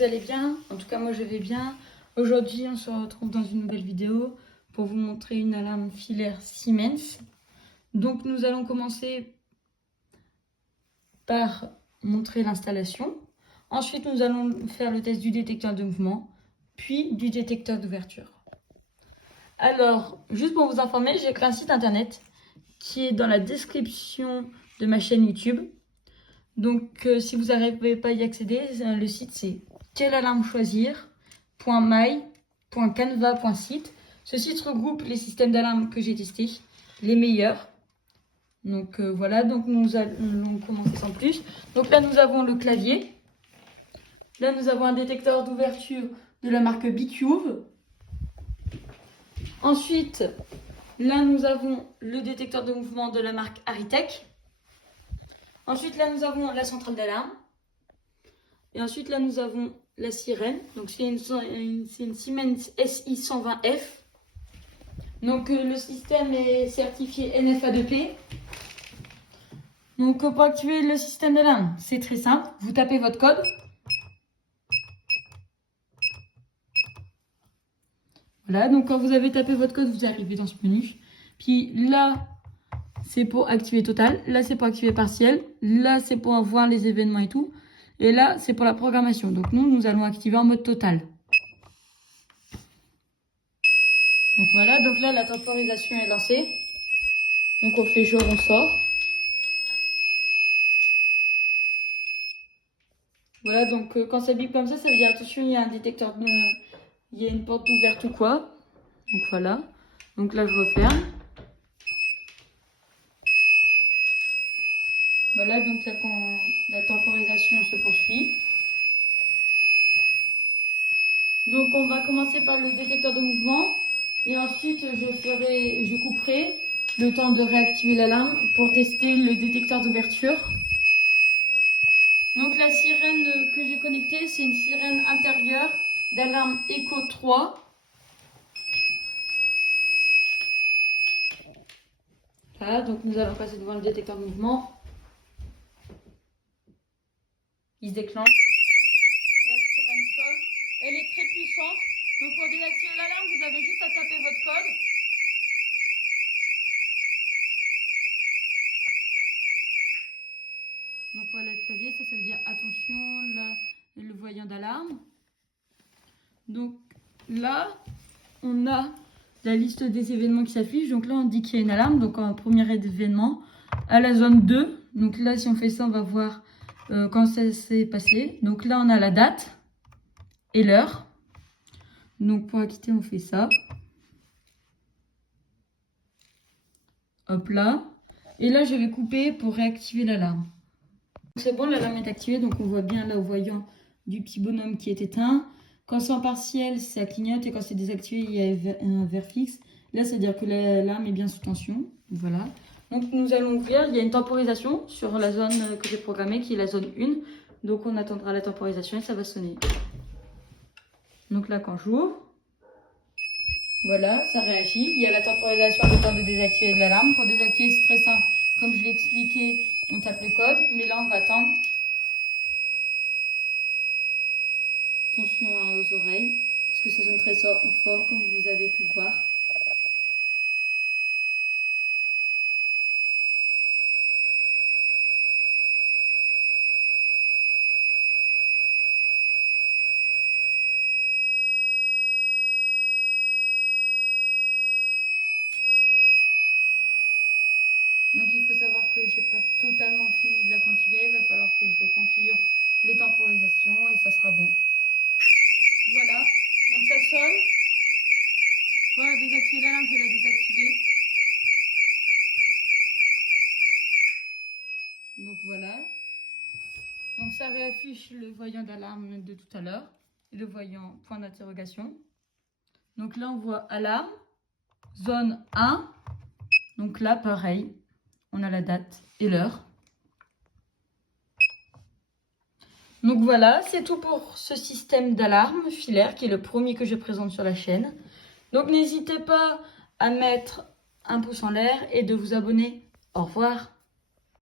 vous allez bien. En tout cas, moi je vais bien. Aujourd'hui, on se retrouve dans une nouvelle vidéo pour vous montrer une alarme filaire Siemens. Donc, nous allons commencer par montrer l'installation. Ensuite, nous allons faire le test du détecteur de mouvement, puis du détecteur d'ouverture. Alors, juste pour vous informer, j'ai créé un site internet qui est dans la description de ma chaîne YouTube. Donc, si vous n'arrivez pas à y accéder, le site c'est quelalarmechoisir.my.canva.site. Ce site regroupe les systèmes d'alarme que j'ai testés, les meilleurs. Donc voilà, donc nous allons commencer sans plus. Donc là, nous avons le clavier. Là, nous avons un détecteur d'ouverture de la marque BeCube. Ensuite, là, nous avons le détecteur de mouvement de la marque Aritech. Ensuite, là, nous avons la centrale d'alarme. Et ensuite, là, nous avons la sirène. Donc, c'est une Siemens SI120F. Donc, le système est certifié NFA2P. Donc, pour activer le système d'alarme, c'est très simple. Vous tapez votre code. Voilà, donc quand vous avez tapé votre code, vous arrivez dans ce menu. Puis là, c'est pour activer total. Là, c'est pour activer partiel. Là, c'est pour voir les événements et tout. Et là, c'est pour la programmation. Donc, nous allons activer en mode total. Donc, voilà. Donc là, la temporisation est lancée. Donc, on fait jour, on sort. Voilà. Donc, quand ça bip comme ça veut dire attention, il y a un détecteur, il y a une porte ouverte ou quoi. Donc, voilà. Donc, là, je referme. Voilà, donc là, la temporisation se poursuit. Donc, on va commencer par le détecteur de mouvement. Et ensuite, je couperai le temps de réactiver l'alarme pour tester le détecteur d'ouverture. Donc, la sirène que j'ai connectée, c'est une sirène intérieure d'alarme Echo 3. Voilà, donc nous allons passer devant le détecteur de mouvement. Il se déclenche. La sirène sonne. Elle est très puissante. Donc pour désactiver l'alarme, vous avez juste à taper votre code. Donc voilà le clavier, ça veut dire attention, là, le voyant d'alarme. Donc là, on a la liste des événements qui s'affiche. Donc là, on dit qu'il y a une alarme. Donc en premier événement, à la zone 2. Donc là, si on fait ça, on va voir quand ça s'est passé. Donc là, on a la date et l'heure. Donc pour acquitter, on fait ça. Hop là. Et là, je vais couper pour réactiver l'alarme. C'est bon, l'alarme est activée. Donc on voit bien là au voyant du petit bonhomme qui est éteint. Quand c'est en partiel, ça clignote. Et quand c'est désactivé, il y a un vert fixe. Là, ça veut dire que l'alarme est bien sous tension. Voilà. Donc nous allons ouvrir. Il y a une temporisation sur la zone que j'ai programmée, qui est la zone 1. Donc on attendra la temporisation et ça va sonner. Donc là, quand j'ouvre, voilà, ça réagit. Il y a la temporisation, le temps de désactiver l'alarme. Pour désactiver, c'est très simple. Comme je l'ai expliqué, on tape le code. Mais là, on va attendre. Attention aux oreilles, parce que ça sonne très fort, comme vous avez pu le voir. Donc il faut savoir que j'ai pas totalement fini de la configurer, il va falloir que je configure les temporisations et ça sera bon. Voilà, donc ça sonne. Pour désactiver l'alarme, je vais la désactiver. Donc voilà. Donc ça réaffiche le voyant d'alarme de tout à l'heure et le voyant point d'interrogation. Donc là on voit alarme, zone 1. Donc là pareil. On a la date et l'heure. Donc voilà, c'est tout pour ce système d'alarme filaire qui est le premier que je présente sur la chaîne. Donc n'hésitez pas à mettre un pouce en l'air et de vous abonner. Au revoir.